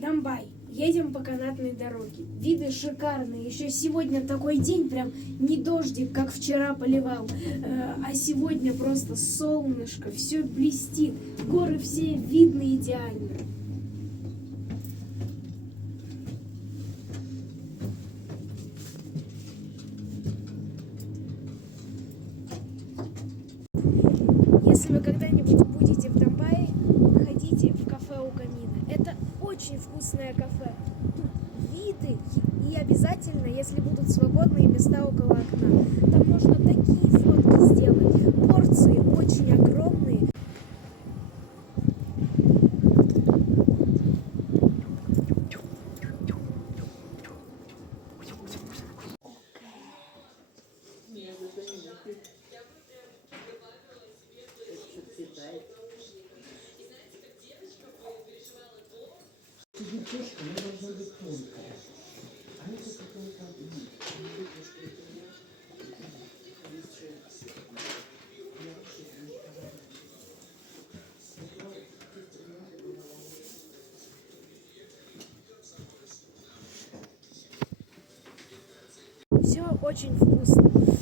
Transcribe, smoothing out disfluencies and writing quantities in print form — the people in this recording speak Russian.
Донбай. Едем по канатной дороге. Виды шикарные. Еще сегодня такой день, прям не дождик, как вчера поливал. А сегодня просто солнышко, все блестит. Горы все видны идеально. Если вы когда-нибудь будете в Донбайе, ходите в кафе у камина. Это очень вкусное кафе. Тут виды и обязательно, если будут свободные места около окна. Там можно такие фотки сделать. Порции очень огромные. Девчушка, она должна быть тонкая. А это какая-то Все очень вкусно.